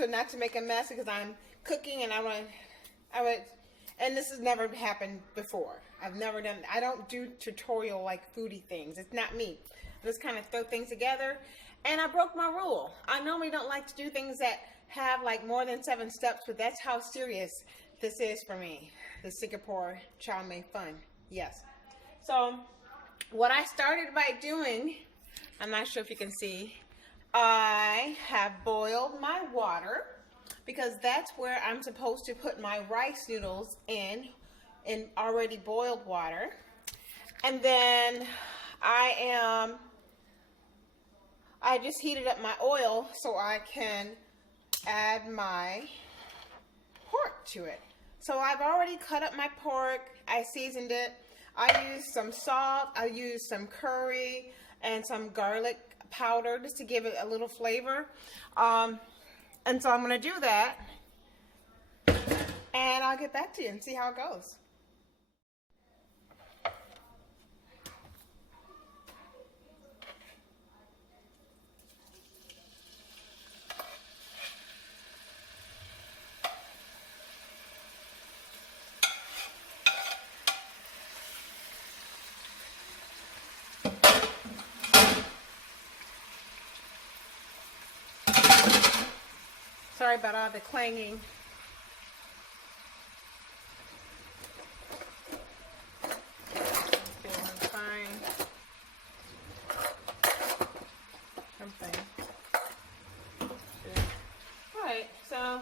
so not to make a mess because I'm cooking and I would, and this has never happened before. I've never done, I don't do tutorial like foodie things. It's not me. I just kind of throw things together, and I broke my rule. I normally don't like to do things that have like more than 7 steps, but that's how serious this is for me. The Singapore chow mein fun. Yes. So what I started by doing, I'm not sure if you can see, I have boiled my water because that's where I'm supposed to put my rice noodles in already boiled water. And then I just heated up my oil so I can add my pork to it. So I've already cut up my pork, I seasoned it. I used some salt, I used some curry and some garlic powder just to give it a little flavor. And so I'm going to do that, and I'll get back to you and see how it goes. Sorry about all the clanging. Feeling fine. Something. Alright, so all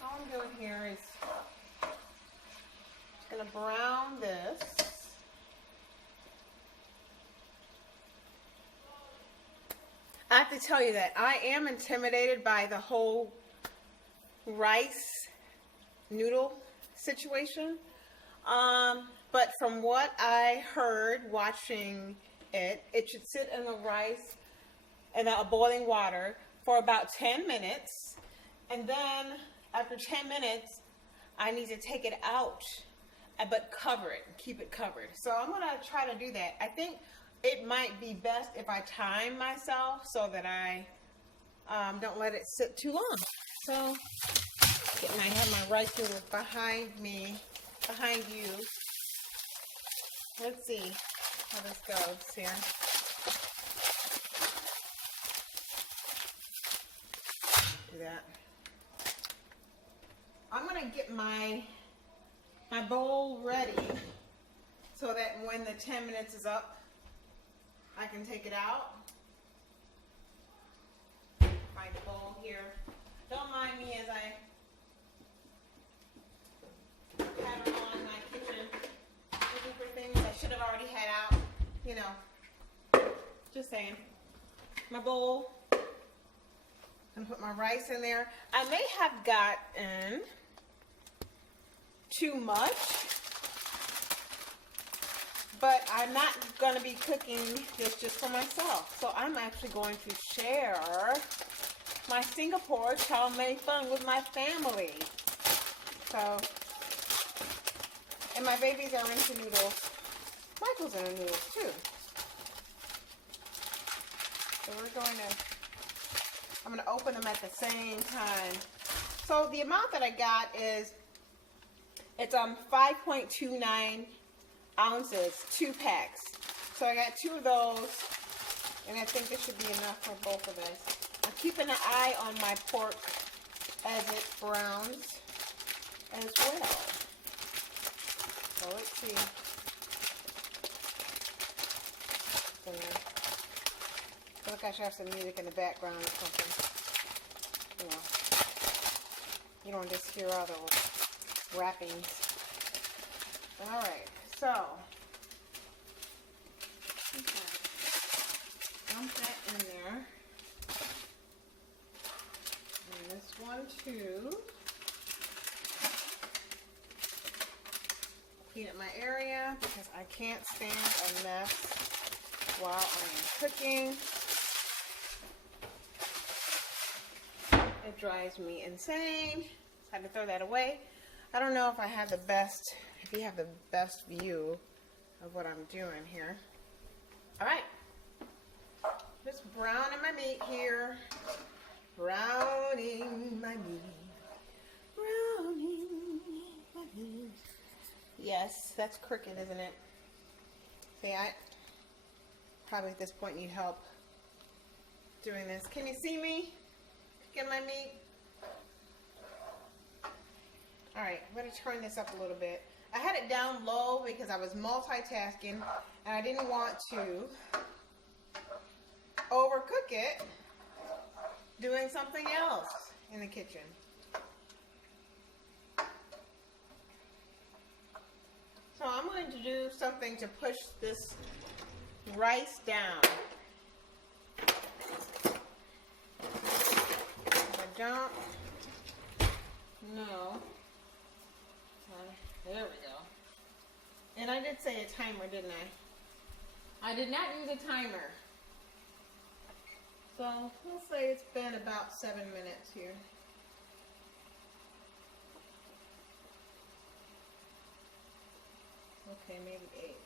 I'm doing here is going to brown this. I have to tell you that I am intimidated by the whole rice noodle situation. But from what I heard watching it, it should sit in the rice in a boiling water for about 10 minutes. And then after 10 minutes, I need to take it out, but cover it, keep it covered. So I'm going to try to do that. I think it might be best if I time myself so that I don't let it sit too long. So I have my rice noodles behind me, behind you. Let's see how this goes here. Do that. I'm gonna get my bowl ready so that when the 10 minutes is up, I can take it out. My bowl here. Don't mind me as I patter on my kitchen, looking for things I should have already had out. You know, just saying. My bowl. I'm gonna put my rice in there. I may have gotten too much, but I'm not going to be cooking this just for myself. So I'm actually going to share my Singapore chow mein fun with my family. So, and my babies are into noodles. Michael's into noodles too. So I'm going to open them at the same time. So the amount that I got is, it's 5.29 ounces, 2 packs. So I got 2 of those, and I think this should be enough for both of us. I'm keeping an eye on my pork as it browns as well. So let's see. I feel like I should have some music in the background or something. You know, you don't just hear all those wrappings. Alright, so dump that in there. And this one too. Clean up my area because I can't stand a mess while I am cooking. It drives me insane. So I had to throw that away. I don't know if I have the best, if you have the best view of what I'm doing here. Alright. Just browning my meat here. Browning browning my meat. Browning my meat. Yes, that's crooked, isn't it? See, I probably at this point need help doing this. Can you see me? Get my meat? Alright, I'm going to turn this up a little bit. I had it down low because I was multitasking and I didn't want to overcook it doing something else in the kitchen. So I'm going to do something to push this rice down. If I don't, no. There we go. And I did say a timer, didn't I? I did not use a timer. So we'll say it's been about 7 minutes here. Okay, maybe 8.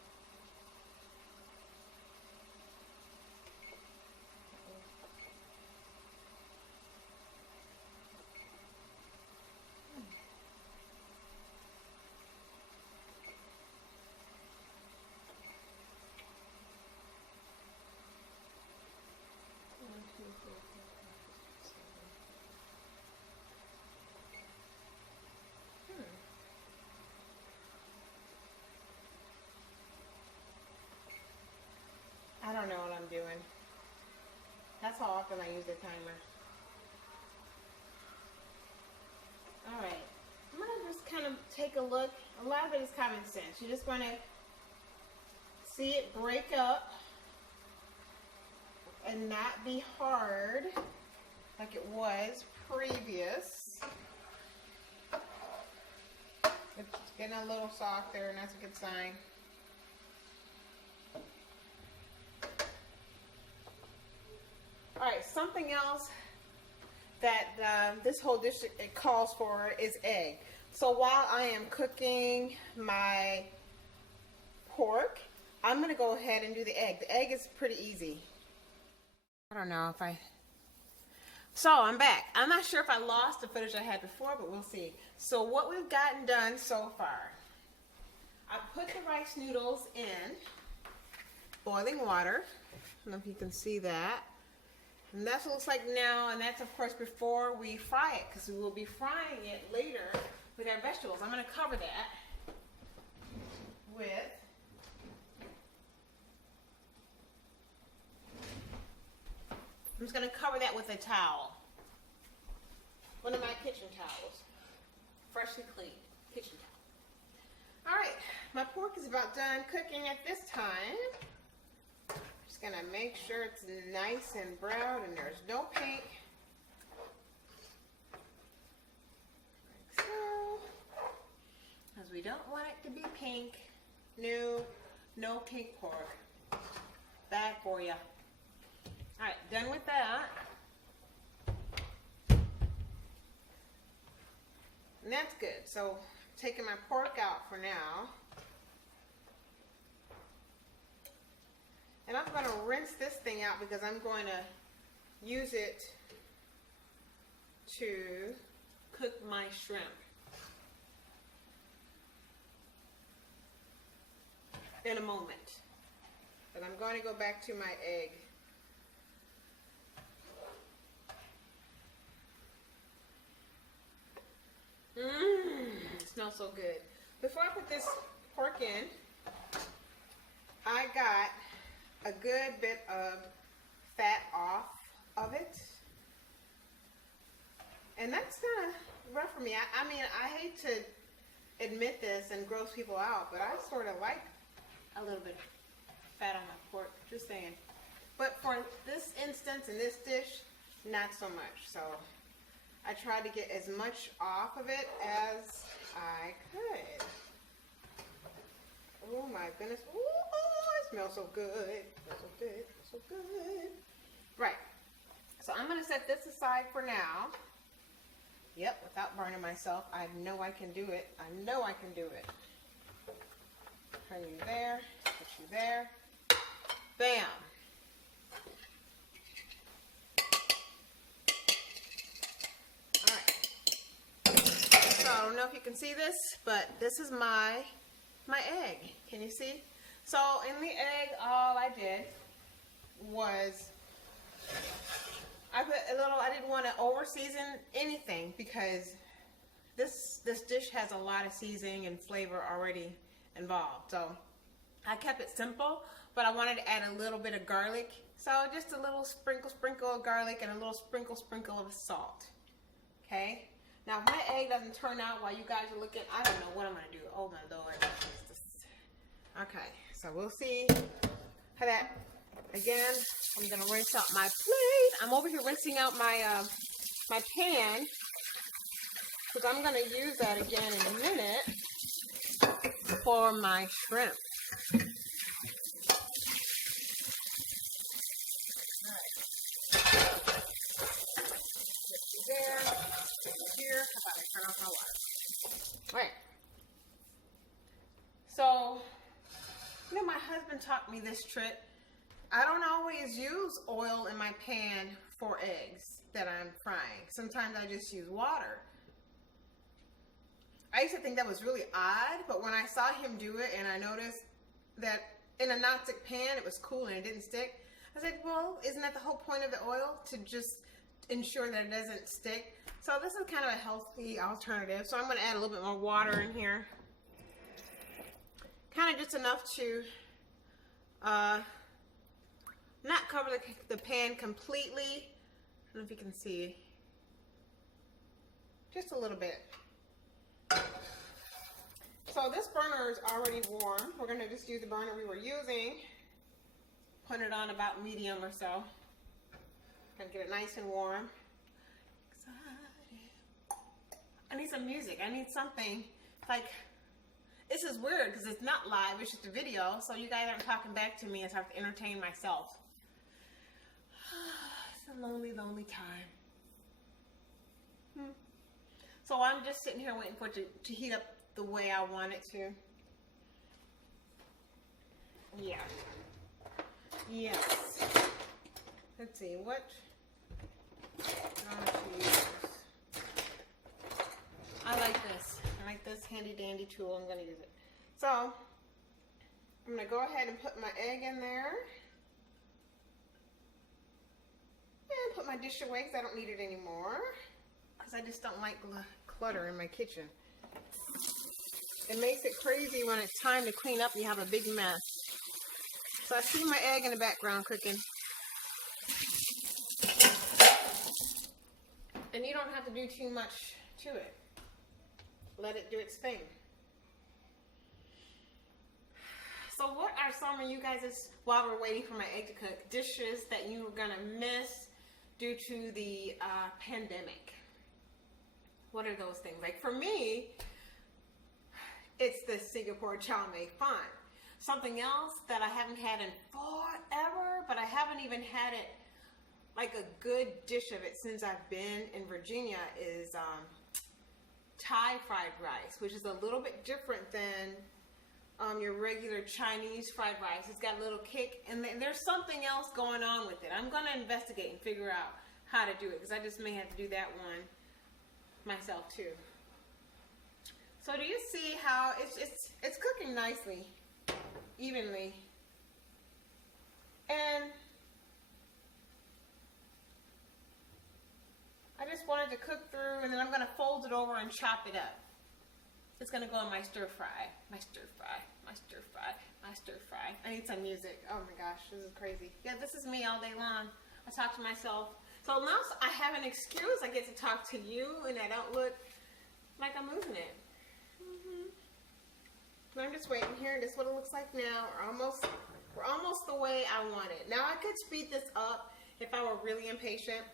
I don't know what I'm doing. That's how often I use the timer. Alright, I'm going to just kind of take a look. A lot of it is common sense. You just want to see it break up and not be hard like it was previous. It's getting a little softer, and that's a good sign. Alright, something else that this whole dish it calls for is egg. So while I am cooking my pork, I'm going to go ahead and do the egg. The egg is pretty easy. I don't know if I... So I'm back. I'm not sure if I lost the footage I had before, but we'll see. So what we've gotten done so far. I put the rice noodles in boiling water. I don't know if you can see that. And that's what it looks like now, and that's of course before we fry it, because we will be frying it later with our vegetables. I'm going to cover that with a towel. One of my kitchen towels. Freshly cleaned kitchen towel. Alright, my pork is about done cooking at this time. Just gonna make sure it's nice and brown and there's no pink. Like so. Because we don't want it to be pink. No pink pork. Bad for you. Alright, done with that. And that's good. So, taking my pork out for now. And I'm going to rinse this thing out because I'm going to use it to cook my shrimp. In a moment. But I'm going to go back to my egg. It smells so good. Before I put this pork in, I got a good bit of fat off of it. And that's kind of rough for me. I mean, I hate to admit this and gross people out, but I sort of like a little bit of fat on my pork, just saying. But for this instance, in this dish, not so much. So I tried to get as much off of it as I could. Oh my goodness. Ooh, it smells so good. It smells so good. It smells so good. Right. So I'm going to set this aside for now. Yep, without burning myself. I know I can do it. I know I can do it. Turn you there. Put you there. Bam. if you can see this, but this is my egg. Can you see? So in the egg, all I did was I put a little. I didn't want to over season anything because this dish has a lot of seasoning and flavor already involved. So I kept it simple, but I wanted to add a little bit of garlic. So just a little sprinkle of garlic and a little sprinkle of salt. Okay. Now, if my egg doesn't turn out while you guys are looking, I don't know what I'm going to do. Oh, my Lord. Okay, so we'll see how that, again, I'm going to rinse out my plate. I'm over here rinsing out my my pan because I'm going to use that again in a minute for my shrimp. All right. There, here. How about I turn off my water? All right. So, you know, my husband taught me this trick. I don't always use oil in my pan for eggs that I'm frying. Sometimes I just use water. I used to think that was really odd, but when I saw him do it and I noticed that in a non-stick pan it was cool and it didn't stick, I said, well, isn't that the whole point of the oil? To just ensure that it doesn't stick. So this is kind of a healthy alternative. So I'm going to add a little bit more water in here. Kind of just enough to not cover the pan completely. I don't know if you can see. Just a little bit. So this burner is already warm. We're going to just use the burner we were using. Put it on about medium or so. Gonna get it nice and warm. Excited. I need some music. I need something like, this is weird because it's not live, it's just a video, so you guys aren't talking back to me as I have to entertain myself. It's a lonely, lonely time. So I'm just sitting here waiting for it to heat up the way I want it to. Yeah. Yes. Let's see, what? I like this. I like this handy dandy tool. I'm going to use it. So, I'm going to go ahead and put my egg in there. And put my dish away because I don't need it anymore. Because I just don't like clutter in my kitchen. It makes it crazy when it's time to clean up and you have a big mess. So I see my egg in the background cooking. And you don't have to do too much to it. Let it do its thing. So what are some of you guys, while we're waiting for my egg to cook, dishes that you were going to miss due to the pandemic? What are those things? Like for me, it's the Singapore chow mein fan. Something else that I haven't had in forever, but I haven't even had it like a good dish of it since I've been in Virginia is Thai fried rice, which is a little bit different than your regular Chinese fried rice. It's got a little kick, and there's something else going on with it. I'm going to investigate and figure out how to do it, because I just may have to do that one myself too. So do you see how it's cooking nicely, evenly, and I just wanted to cook through, and then I'm going to fold it over and chop it up. It's going to go in my stir fry. My stir fry. My stir fry. My stir fry. I need some music. Oh my gosh, this is crazy. Yeah, this is me all day long. I talk to myself. So now I have an excuse. I get to talk to you, and I don't look like I'm losing it. But I'm just waiting here. This is what it looks like now. We're almost the way I want it. Now I could speed this up if I were really impatient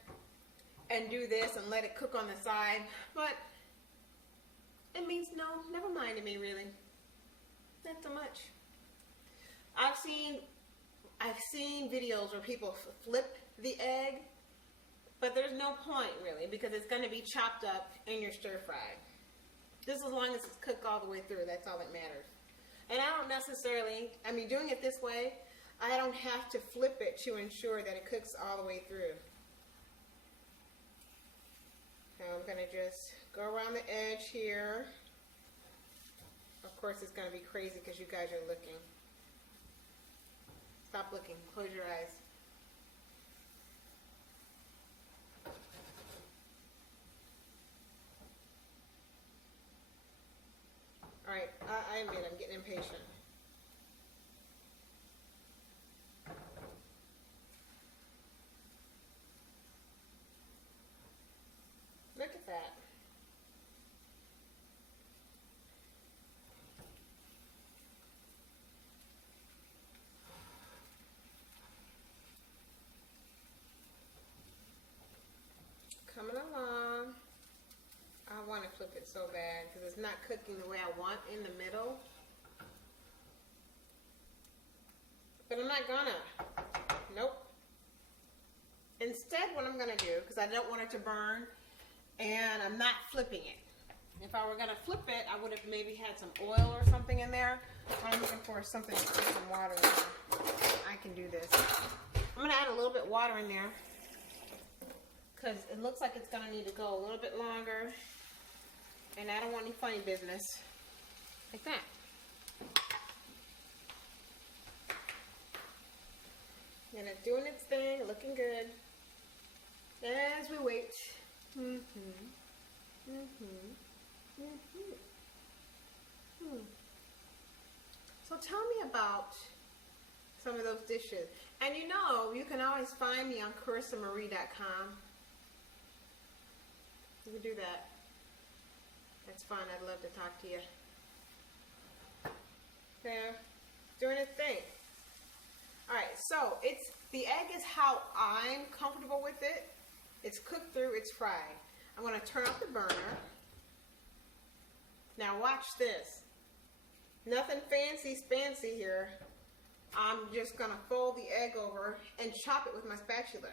and do this and let it cook on the side, but it means no, never mind to me really. Not so much. I've seen videos where people flip the egg, but there's no point really because it's going to be chopped up in your stir fry. Just as long as it's cooked all the way through, that's all that matters. And I don't necessarily, doing it this way, I don't have to flip it to ensure that it cooks all the way through. So I'm going to just go around the edge here. Of course, it's going to be crazy because you guys are looking. Stop looking. Close your eyes. All right, I admit I'm getting impatient. Look at that. Coming along. I want to flip it so bad because it's not cooking the way I want in the middle. But I'm not gonna. Nope. Instead, what I'm gonna do, because I don't want it to burn, and I'm not flipping it. If I were gonna flip it, I would have maybe had some oil or something in there. What I'm looking for is something to put some water in there. I can do this. I'm gonna add a little bit water in there because it looks like it's gonna need to go a little bit longer, and I don't want any funny business like that. And it's doing its thing, looking good. As we wait. So tell me about some of those dishes. And you know, you can always find me on CarissaMarie.com. You can do that. That's fun. I'd love to talk to you. There, doing its thing. All right, so the egg is how I'm comfortable with it. It's cooked through, it's fried. I'm going to turn off the burner. Now watch this. Nothing fancy here. I'm just going to fold the egg over and chop it with my spatula.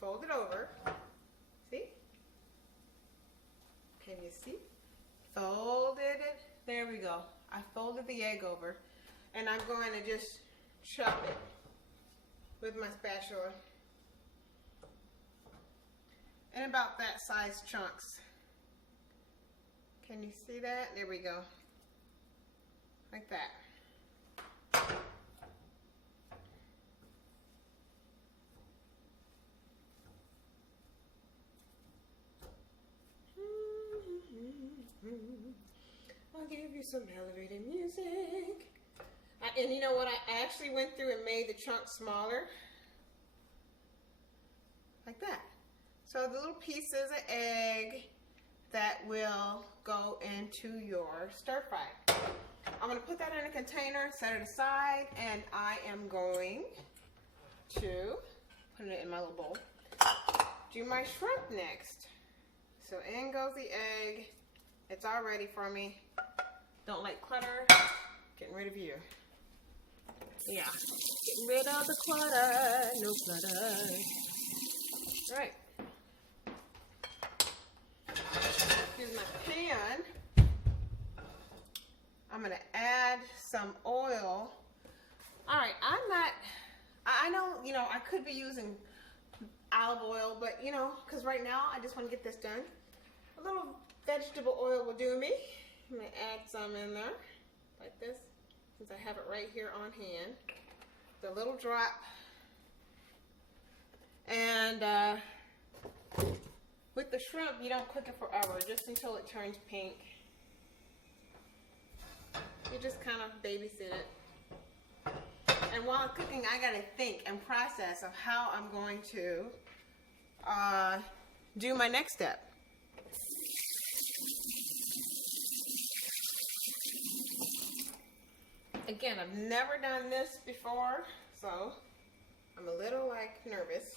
Fold it over. See? Can you see? Folded it. There we go. I folded the egg over, and I'm going to just chop it with my spatula in about that size chunks. Can you see that? There we go. Like that. I'll give you some elevated music. And you know what? I actually went through and made the chunks smaller. Like that. So the little pieces of egg that will go into your stir fry. I'm going to put that in a container, set it aside, and I am going to put it in my little bowl. Do my shrimp next. So in goes the egg. It's all ready for me. Don't like clutter. Getting rid of you. Yeah. Getting rid of the clutter. No clutter. All right. Here's my pan. I'm going to add some oil. All right. I know, I could be using olive oil, but, because right now I just want to get this done. A little vegetable oil will do me. I'm going to add some in there, like this, since I have it right here on hand. The little drop. And with the shrimp, you don't cook it forever, just until it turns pink. You just kind of babysit it. And while cooking, I got to think and process of how I'm going to do my next step. Again, I've never done this before, so I'm a little nervous.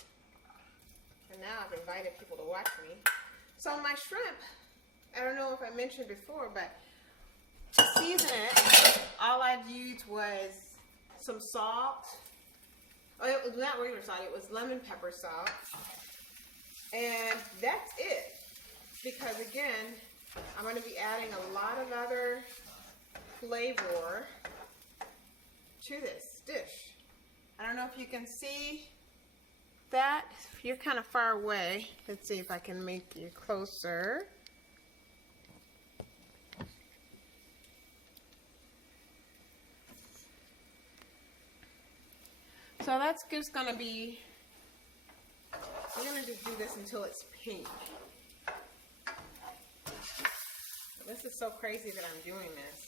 And now I've invited people to watch me. So my shrimp, I don't know if I mentioned before, but to season it, all I used was some salt. Oh, it was not regular salt, it was lemon pepper salt. And that's it. Because again, I'm going to be adding a lot of other flavor to this dish. I don't know if you can see that. You're kind of far away. Let's see if I can make you closer. So that's just gonna be, we're gonna just do this until it's pink. This is so crazy that I'm doing this.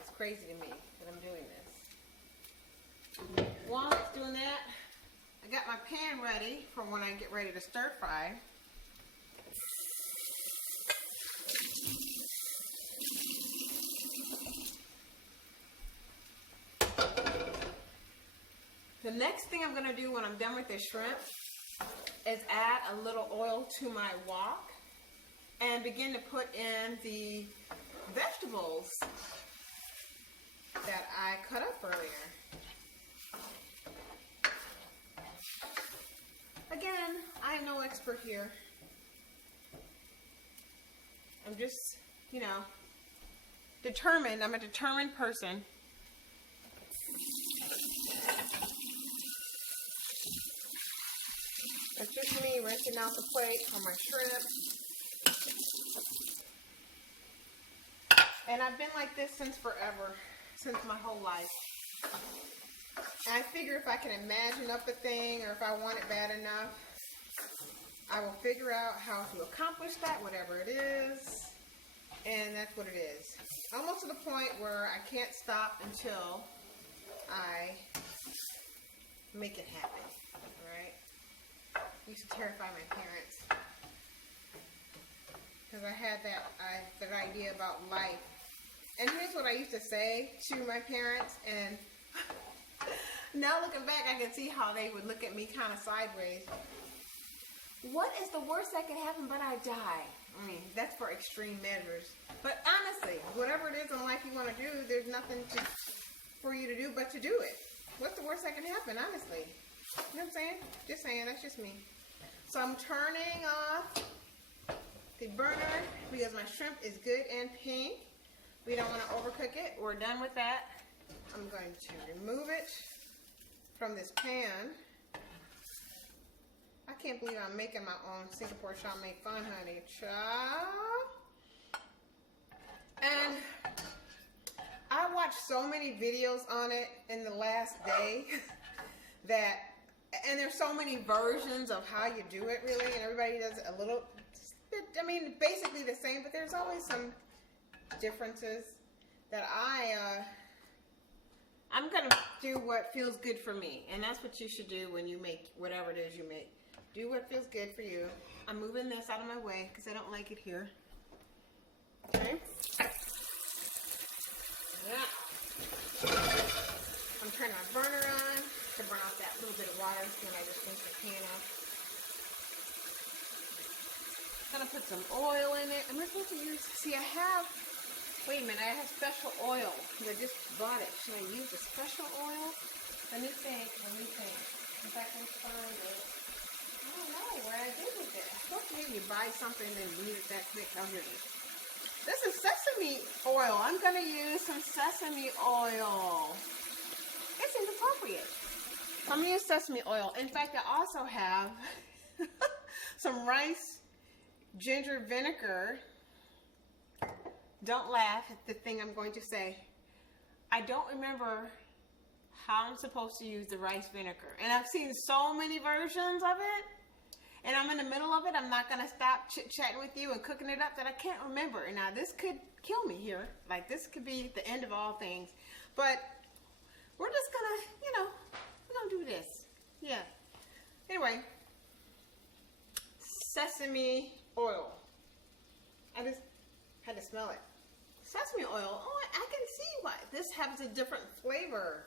It's crazy to me that I'm doing this. While it's doing that, I got my pan ready for when I get ready to stir fry. The next thing I'm gonna do when I'm done with this shrimp is add a little oil to my wok and begin to put in the vegetables that I cut up earlier. Again, I'm no expert here. I'm just, you know, determined. I'm a determined person. That's just me rinsing out the plate for my shrimp. And I've been like this since forever, since my whole life. And I figure if I can imagine up a thing, or if I want it bad enough, I will figure out how to accomplish that, whatever it is. And that's what it is. Almost to the point where I can't stop until I make it happen. Alright? Used to terrify my parents. Because I had that idea about life. And here's what I used to say to my parents, and now looking back, I can see how they would look at me kind of sideways. What is the worst that could happen but I die? I mean, that's for extreme measures. But honestly, whatever it is in life you want to do, there's nothing for you to do but to do it. What's the worst that can happen, honestly? You know what I'm saying? Just saying, that's just me. So I'm turning off the burner because my shrimp is good and pink. We don't want to overcook it. We're done with that. I'm going to remove it from this pan. I can't believe I'm making my own Singapore chow mein fun, honey. Chow. And I watched so many videos on it in the last day that, and there's so many versions of how you do it really, and everybody does it a little bit, I mean, basically the same, but there's always some differences that I'm gonna do what feels good for me, and that's what you should do when you make whatever it is you make. Do what feels good for you. I'm moving this out of my way because I don't like it here. Okay. Yeah. I'm turning my burner on to burn off that little bit of water when I just rinsed the pan off. I'm gonna put some oil in it. I'm supposed to use, see, I have, wait a minute, I have special oil. I just bought it. Should I use the special oil? Let me think. If I can find it. I don't know what I did with it. I thought maybe you buy something and leave it that quick. Oh, here it is. This is sesame oil. I'm gonna use some sesame oil. It seems appropriate. I'm gonna use sesame oil. In fact, I also have some rice ginger vinegar. Don't laugh at the thing I'm going to say. I don't remember how I'm supposed to use the rice vinegar. And I've seen so many versions of it. And I'm in the middle of it. I'm not going to stop chit-chatting with you and cooking it up that I can't remember. And now this could kill me here. Like this could be the end of all things. But we're just going to, you know, we're going to do this. Yeah. Anyway. Sesame oil. I just had to smell it. Sesame oil. Oh, I can see why this has a different flavor.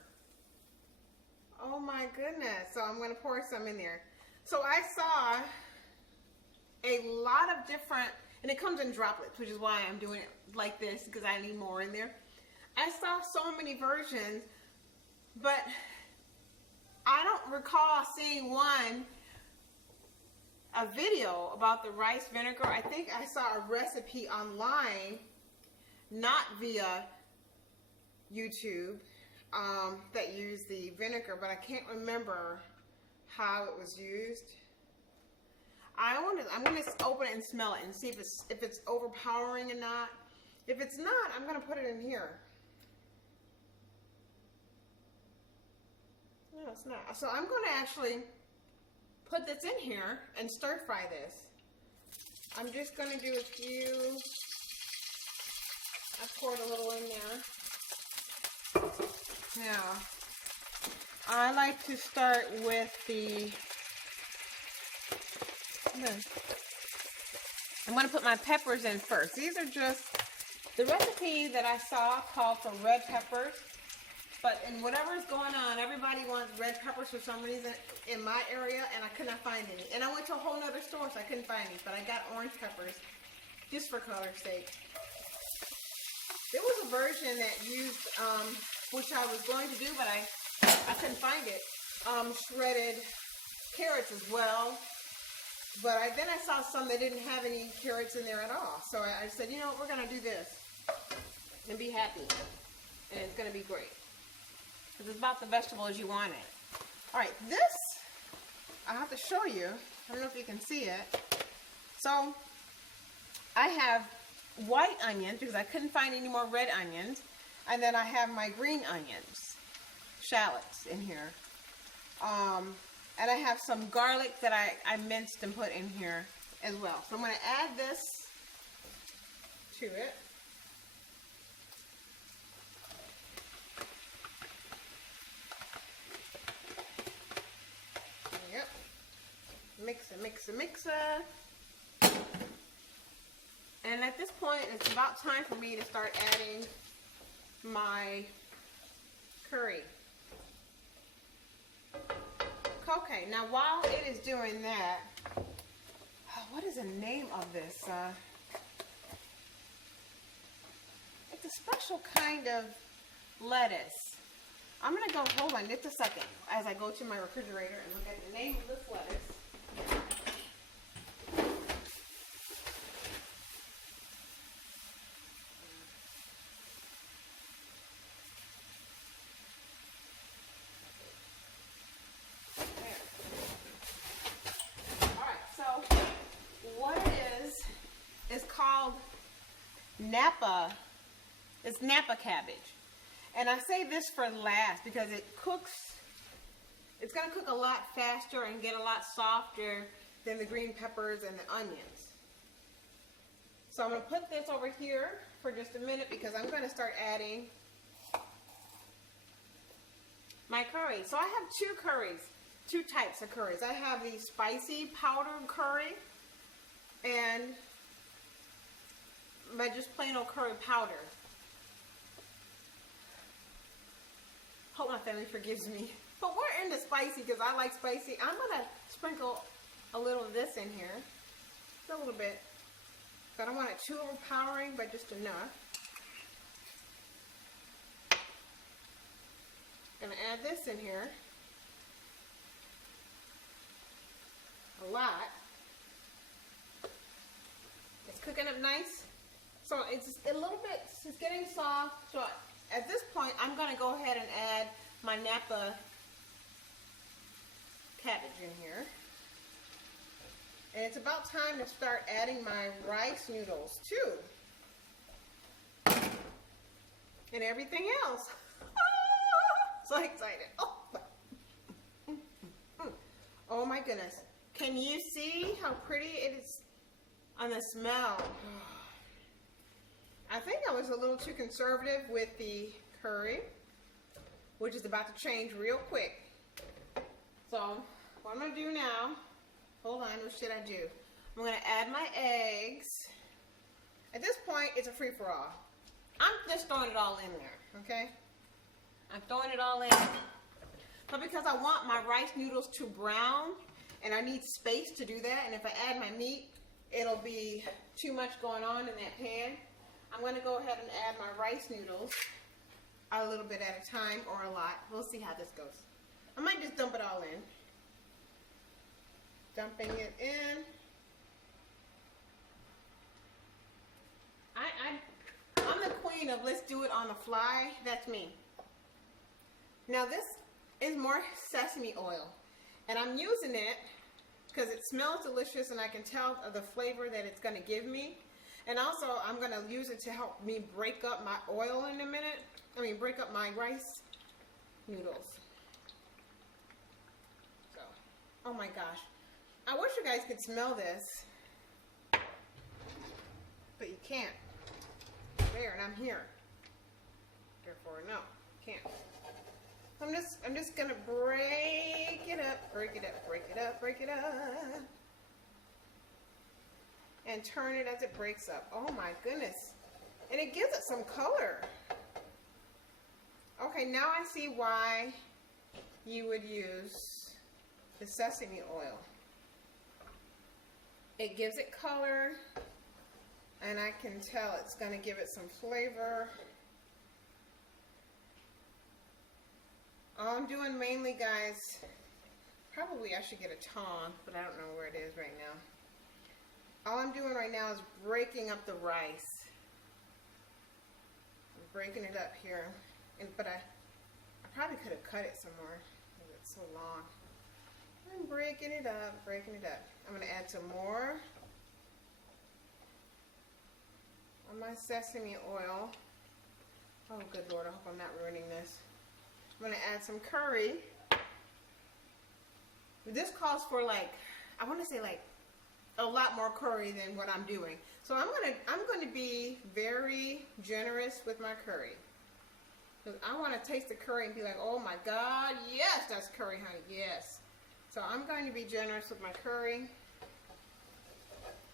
Oh my goodness. So I'm going to pour some in there. So I saw a lot of different, and it comes in droplets, which is why I'm doing it like this, because I need more in there. I saw so many versions, but I don't recall seeing a video about the rice vinegar. I think I saw a recipe online, not via YouTube, that used the vinegar, but I can't remember how it was used. I'm gonna open it and smell it and see if it's overpowering or not. If it's not, I'm gonna put it in here. No, it's not. So I'm going to actually put this in here and stir fry this. I'm just going to do a few. I poured a little in there. Now, I like to start with I'm going to put my peppers in first. These are just, the recipe that I saw called for red peppers. But in whatever's going on, everybody wants red peppers for some reason in my area, and I could not find any. And I went to a whole nother store, so I couldn't find any. But I got orange peppers, just for color's sake. There was a version that used, which I was going to do, but I couldn't find it, shredded carrots as well. But then I saw some that didn't have any carrots in there at all. So I said, you know what, we're going to do this and be happy. And it's going to be great. Because it's about the vegetables you want it. All right, this, I have to show you. I don't know if you can see it. So, I have white onions because I couldn't find any more red onions. And then I have my green onions, shallots in here. And I have some garlic that I minced and put in here as well. So I'm going to add this to it. Yep. Mix it. And at this point, it's about time for me to start adding my curry. Okay, now while it is doing that, what is the name of this? It's a special kind of lettuce. I'm going to go, hold on just a second, as I go to my refrigerator and look at the name of this lettuce. Napa, it's Napa cabbage. And I say this for last because it cooks, it's going to cook a lot faster and get a lot softer than the green peppers and the onions. So I'm going to put this over here for just a minute because I'm going to start adding my curry. So I have two curries, two types of curries. I have the spicy powdered curry and my just plain old curry powder. Hope my family forgives me. But we're into spicy because I like spicy. I'm going to sprinkle a little of this in here. Just a little bit. So I don't want it too overpowering, but just enough. Gonna add this in here. A lot. It's cooking up nice. So it's a little bit, it's getting soft. So at this point, I'm going to go ahead and add my Napa cabbage in here. And it's about time to start adding my rice noodles too. And everything else. So excited. Oh my goodness. Can you see how pretty it is on the smell? I think I was a little too conservative with the curry, which is about to change real quick. So, what I'm going to do now, hold on, what should I do? I'm going to add my eggs. At this point, it's a free-for-all. I'm just throwing it all in there, okay? I'm throwing it all in. But because I want my rice noodles to brown, and I need space to do that, and if I add my meat, it'll be too much going on in that pan. I'm going to go ahead and add my rice noodles a little bit at a time or a lot. We'll see how this goes. I might just dump it all in. Dumping it in. I'm the queen of let's do it on the fly. That's me. Now this is more sesame oil. And I'm using it because it smells delicious and I can tell the flavor that it's going to give me. And also, I'm going to use it to help me break up my oil in a minute. Break up my rice noodles. Oh my gosh. I wish you guys could smell this, but you can't. There, and I'm here. Therefore, no, can't. I'm just gonna break it up, break it up, break it up, break it up, and turn it as it breaks up. Oh my goodness. And it gives it some color. Okay, now I see why you would use the sesame oil. It gives it color, and I can tell it's going to give it some flavor. All I'm doing mainly, guys, probably I should get a tongs, but I don't know where it is right now. All I'm doing right now is breaking up the rice. I'm breaking it up here, but I probably could have cut it some more because it's so long. I'm breaking it up, breaking it up. I'm going to add some more on my sesame oil. Oh, good Lord, I hope I'm not ruining this. I'm going to add some curry. This calls for like, I want to say like a lot more curry than what I'm doing. So I'm going to be very generous with my curry. Because I want to taste the curry and be like, oh my God, yes, that's curry, honey, yes. So I'm going to be generous with my curry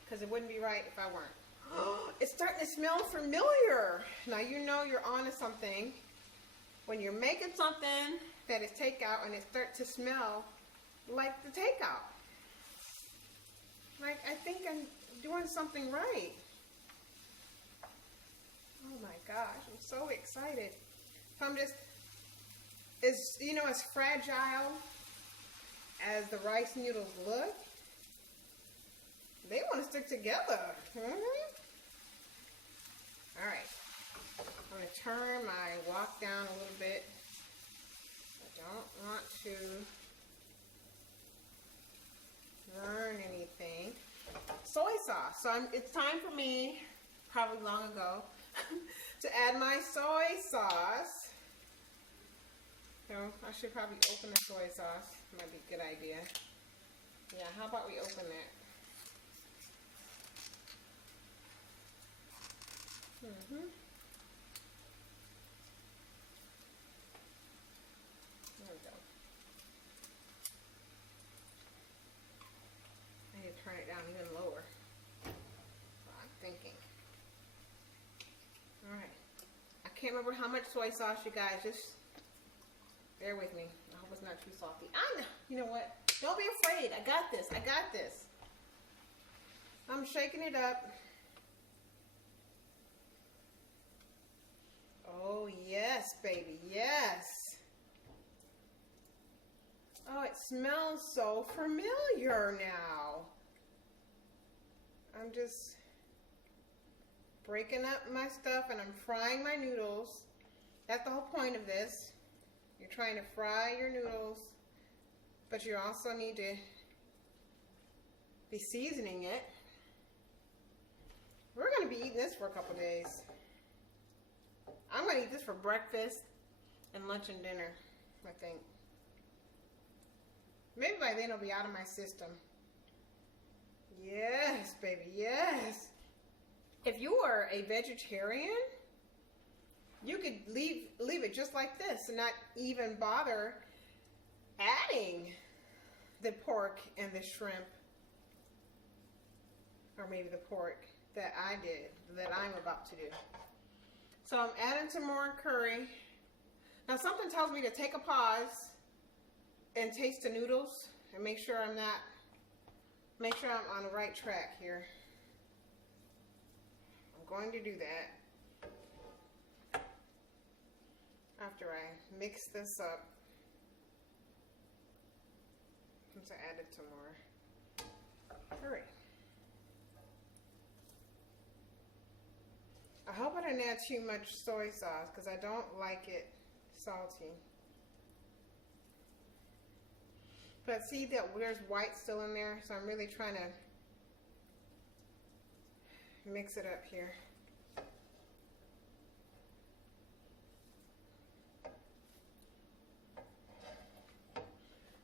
because it wouldn't be right if I weren't. Oh, it's starting to smell familiar. Now you know you're onto something when you're making something that is takeout and it starts to smell like the takeout. Like, I think I'm doing something right. Oh my gosh, I'm so excited. So I'm just, you know, as fragile as the rice noodles look, they want to stick together. All right, I'm going to turn my wok down a little bit. I don't want to burn anything. Soy sauce. So it's time for me, probably long ago, to add my soy sauce. So I should probably open the soy sauce. Might be a good idea. Yeah, how about we open that? There we go. I need to turn it down even lower. So I'm thinking. Alright. I can't remember how much soy sauce, you guys. Just bear with me. I hope it's not too salty. I know. You know what? Don't be afraid. I got this. I got this. I'm shaking it up. Oh, yes, baby. Yes. Oh, it smells so familiar now. I'm just breaking up my stuff and I'm frying my noodles. That's the whole point of this. You're trying to fry your noodles, but you also need to be seasoning it. We're going to be eating this for a couple days. I'm going to eat this for breakfast and lunch and dinner, I think. Maybe by then it'll be out of my system. Yes, baby, yes. If you are a vegetarian, you could leave it just like this and not even bother adding the pork and the shrimp, or maybe the pork that I did, that I'm about to do. So I'm adding some more curry. Now something tells me to take a pause and taste the noodles and make sure I'm on the right track here. I'm going to do that after I mix this up. Once I added some more curry. I hope I didn't add too much soy sauce because I don't like it salty. But see that there's white still in there, so I'm really trying to mix it up here.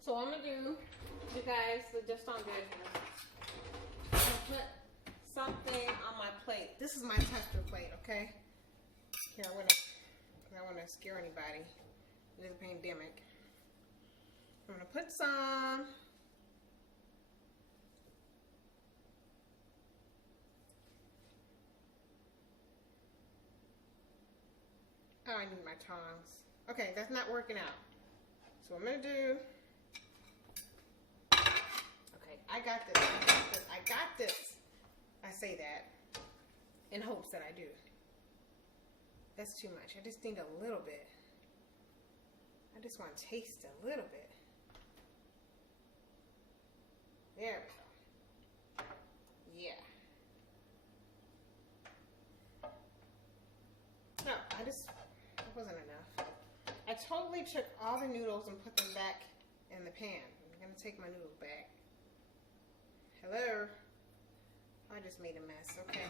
So what I'm going to do guys, just don't do it. I'm gonna put something on my plate. This is my tester plate, okay? Here, I don't want to scare anybody. It is a pandemic. I'm gonna put some. Oh, I need my tongs. Okay, that's not working out. So what I'm gonna do. Okay, I got this. I got this. I say that in hopes that I do. That's too much. I just need a little bit. I just want to taste a little bit. There we go. Yeah. No, it wasn't enough. I totally took all the noodles and put them back in the pan. I'm gonna take my noodles back. Hello. I just made a mess. Okay.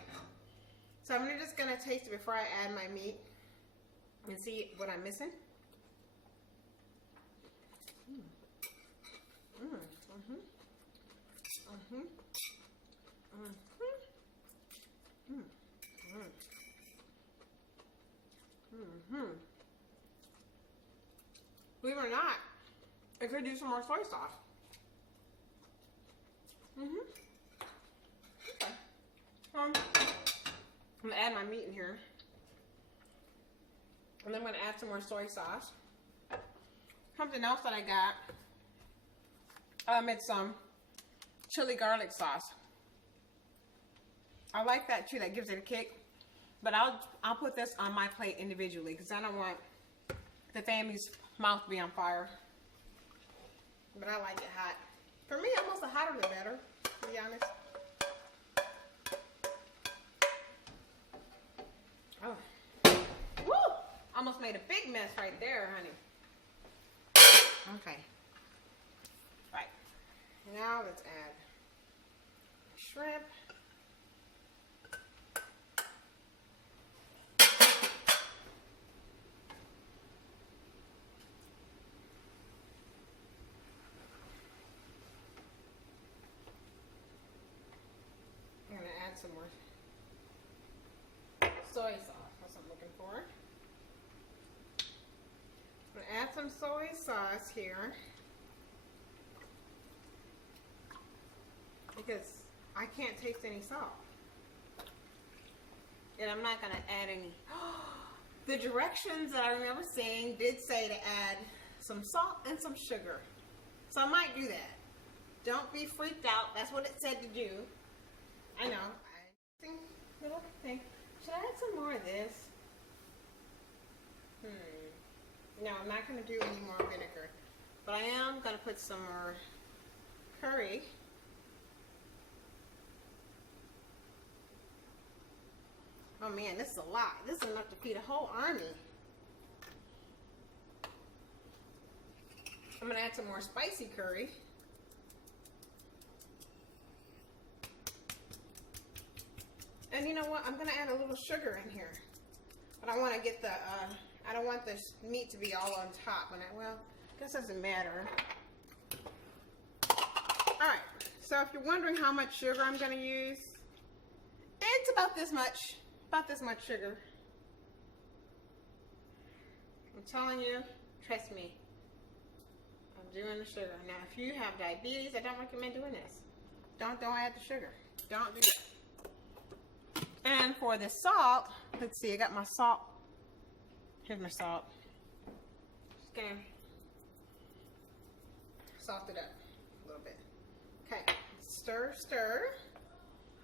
So I'm just gonna taste it before I add my meat and see what I'm missing. Believe it or not, I could do some more soy sauce. Okay. I'm gonna add my meat in here. And then I'm gonna add some more soy sauce. Something else that I got, it's some chili garlic sauce. I like that too, that gives it a kick. But I'll put this on my plate individually because I don't want the family's mouth to be on fire. But I like it hot. For me, almost the hotter the better, to be honest. Oh. Woo! Almost made a big mess right there, honey. Okay. Right. Now let's add shrimp. I'm gonna add some more soy sauce. That's what I'm looking for. I'm gonna add some soy sauce here because I can't taste any salt. And I'm not gonna add any. The directions that I remember seeing did say to add some salt and some sugar. So I might do that. Don't be freaked out. That's what it said to do. I know. Little thing. Should I add some more of this? No, I'm not going to do any more vinegar. But I am going to put some more curry. Oh man, this is a lot. This is enough to feed a whole army. I'm going to add some more spicy curry. And you know what? I'm going to add a little sugar in here. But I want to get the, I don't want the meat to be all on top. Well, I guess it doesn't matter. Alright, so if you're wondering how much sugar I'm going to use, it's about this much. About this much sugar. I'm telling you, trust me. I'm doing the sugar. Now, if you have diabetes, I don't recommend doing this. Don't add the sugar. Don't do that. And for the salt, let's see, I got my salt. Here's my salt. Just gonna salt it up a little bit. Okay, stir, stir.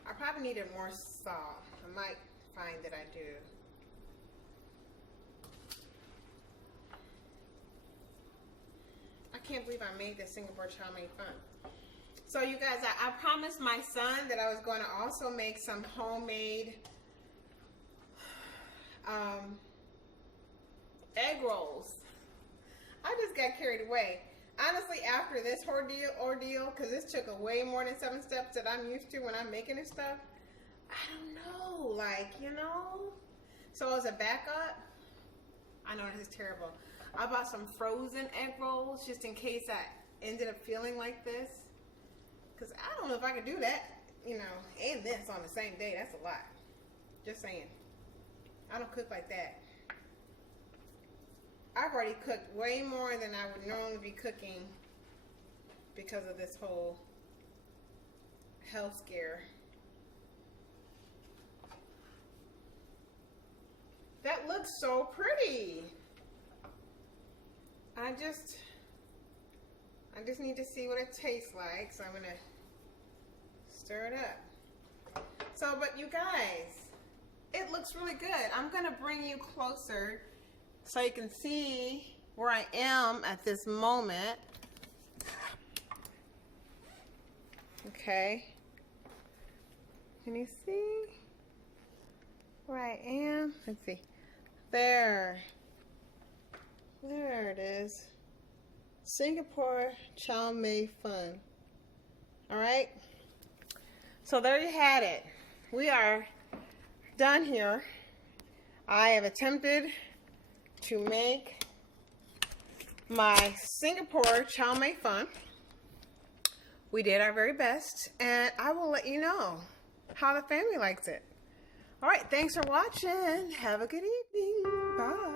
I probably needed more salt. I might find that I do. I can't believe I made this Singapore chow mein fun. So you guys, I promised my son that I was going to also make some homemade egg rolls. I just got carried away. Honestly, after this ordeal, because this took way more than 7 steps that I'm used to when I'm making this stuff, I don't know, like, you know. So as a backup, I know this is terrible. I bought some frozen egg rolls just in case I ended up feeling like this. Because I don't know if I could do that, you know, and this on the same day. That's a lot. Just saying. I don't cook like that. I've already cooked way more than I would normally be cooking because of this whole health scare. That looks so pretty. I just need to see what it tastes like, so I'm gonna stir it up. So, but you guys, it looks really good. I'm gonna bring you closer so you can see where I am at this moment. Okay. Can you see where I am? Let's see. There it is. Singapore chow mein fun. All right. So there you had it. We are done here. I have attempted to make my Singapore chow mein fun. We did our very best, and I will let you know how the family likes it. All right, thanks for watching. Have a good evening. Bye.